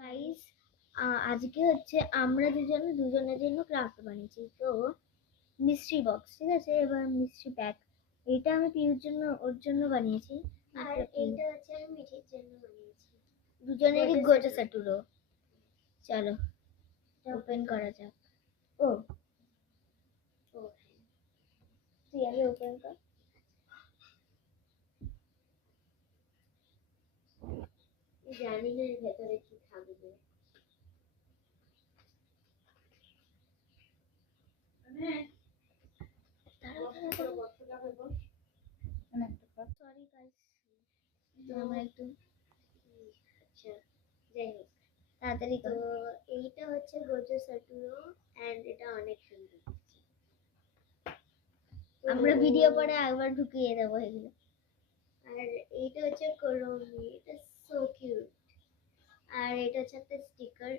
Guys আজকে হচ্ছে আমরা দুজনের জন্য ক্রাফট বানিয়েছি। তো মিস্ট্রি বক্স, ঠিক আছে, এবার মিস্ট্রি প্যাক এটা আমি ওর জন্য বানিয়েছি, আর এটা হচ্ছে আমি মিঠির জন্য বানিয়েছি। দুজনেরই গোটা সাটুরো। চলো ওপেন করা যাক। ও তুই আগে ওপেন কর। জানি না এর ভেতরে কি থাকবে। সরি গাইস, আমরা একটু আচ্ছা যাই হোক তাড়াতাড়ি। তো এইটা হচ্ছে গোজো সাটুরো এন্ড এটা অনেক সুন্দর। আমরা ভিডিও পরে একবার ঢুকিয়ে দেবো এগুলো। আর এইটা হচ্ছে কোরোমি, এটা সো কিউট। আর এটা হচ্ছে একটা স্টিকার,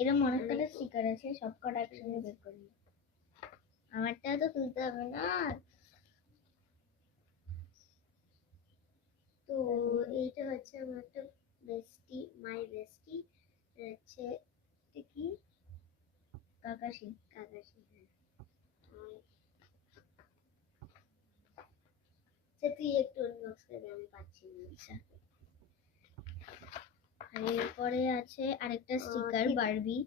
এরকম অনেক কটা স্টিকার আছে, সব কটা একসঙ্গে বের করি। আমারটা তো তুলতে হবে না। তো এইটা হচ্ছে আমার একটা বেস্টি, মাই বেস্টি হচ্ছে কি কাকাশি। তুই একটু আনবক্স করে, আমি পাচ্ছি না। আর এরপরে আছে আরেকটা স্টিকার বারবি।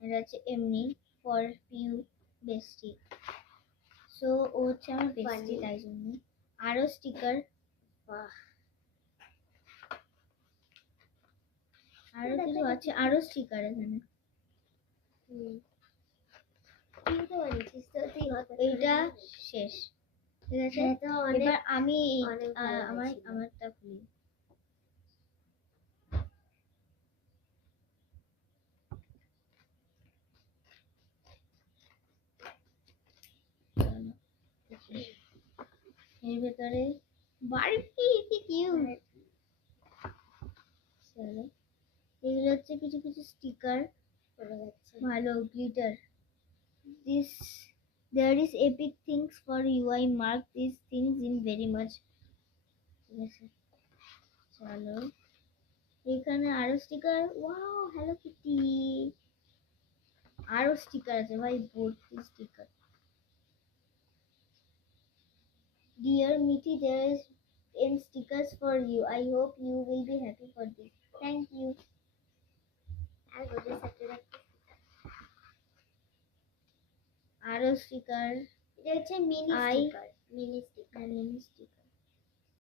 এটা হচ্ছে এমনি ফর পিউ বেস্টি। সো ও হচ্ছে আমার বেস্টি, তাই জন্য আরো স্টিকার। বাহ, আরো কিছু আছে, আরো স্টিকার এখানে। এইটা শেষ, ঠিক আছে। এবার আমি আমারটা খুলি। এর ভেতরে বারবি, কি কিউট। চলো, এগুলো হচ্ছে কিছু কিছু স্টিকার, ভালো glitter. This there is epic things for you. I mark these things in very much. চলো, এখানে আরো স্টিকার। Wow, hello Kitty. আরো স্টিকার আছে ভাই, ভর্তি sticker. Dear Mithi, there is 10 stickers for you. I hope you will be happy for this. Thank you. আরো sticker, এটা হচ্ছে মিনি স্টিকার।